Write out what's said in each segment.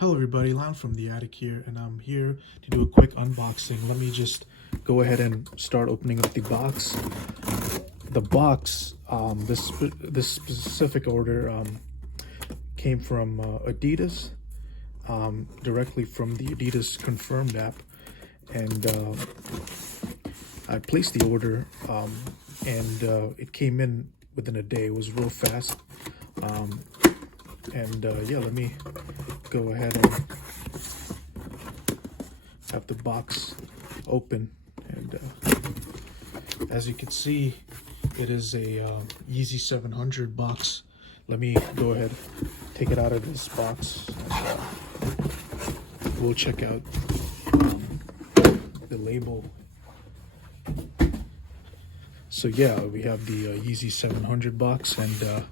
Hello everybody, Lon from the attic here, and I'm here to do a quick unboxing. Let me just go ahead and start opening up the box. The box, this specific order came from Adidas, directly from the Adidas Confirmed app, and I placed the order, and it came in within a day. It was real fast. Yeah, let me go ahead and have the box open, and as you can see, it is a Yeezy 700 box. Let me go ahead, take it out of this box, and we'll check out the label. So yeah, we have the Yeezy 700 box, and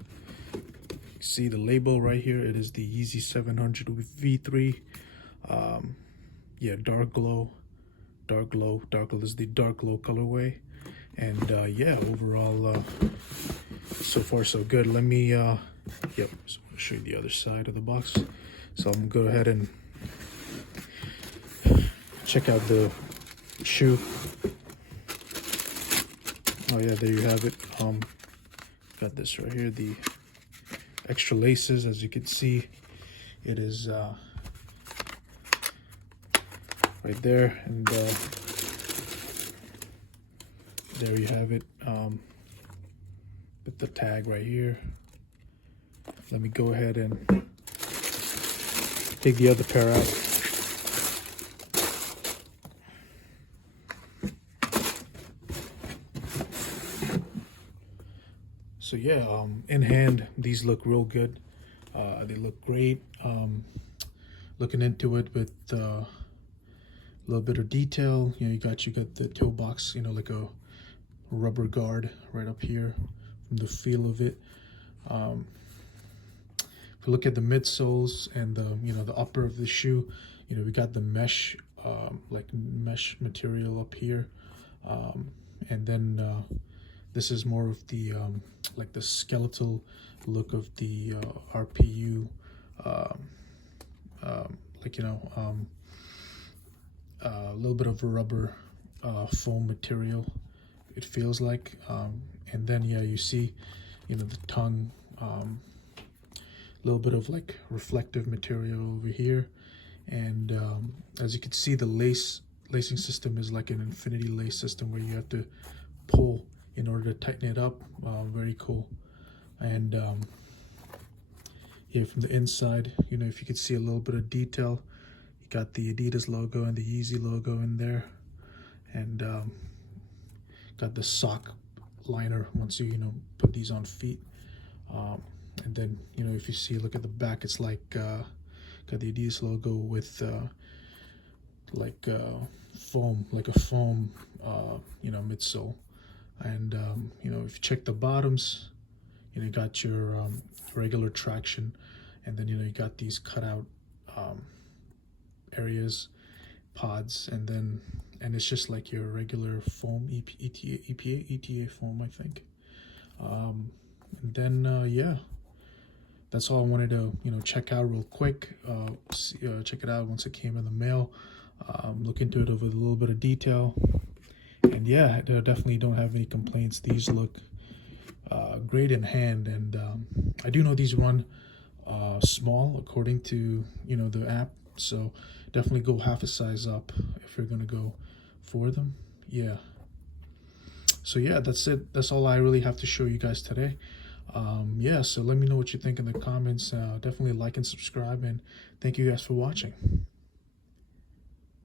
see the label right here. It is the Yeezy 700 V3. Yeah, dark glow is the dark glow colorway, and yeah, overall so far so good. Let me yep, so I'll show you the other side of the box. So I'm gonna go ahead and check out the shoe. Oh yeah, there you have it. Got this right here, the extra laces. As you can see, it is right there, and there you have it, with the tag right here. Let me go ahead and take the other pair out. So yeah, in hand, these look real good. They look great. Looking into it with a little bit of detail, you know, you got the toe box, you know, like a rubber guard right up here from the feel of it. If you look at the midsoles and the, you know, the upper of the shoe, you know, we got the mesh, like mesh material up here, and then this is more of the like the skeletal look of the RPU, like, you know, a little bit of a rubber foam material, it feels like, and then yeah, you see, you know, the tongue, a little bit of like reflective material over here, and as you can see, the lacing system is like an infinity lace system where you have to pull in order to tighten it up. Very cool. And here from the inside, you know, if you could see a little bit of detail, you got the Adidas logo and the Yeezy logo in there, and got the sock liner once you know, put these on feet. And then, you know, if you see, look at the back, it's like got the Adidas logo with like foam, like a foam, you know, midsole. And you know, if you check the bottoms, you know, you got your regular traction, and then, you know, you got these cutout areas, pods, and then, and it's just like your regular foam, ETA foam, I think. And then yeah, that's all I wanted to, you know, check out real quick. Check it out once it came in the mail. Look into it with a little bit of detail, and yeah, I definitely don't have any complaints. These look great in hand, and I do know these run small according to, you know, the app, so definitely go half a size up if you're gonna go for them. Yeah, so yeah, that's it. That's all I really have to show you guys today. Yeah, so let me know what you think in the comments. Definitely like and subscribe, and thank you guys for watching.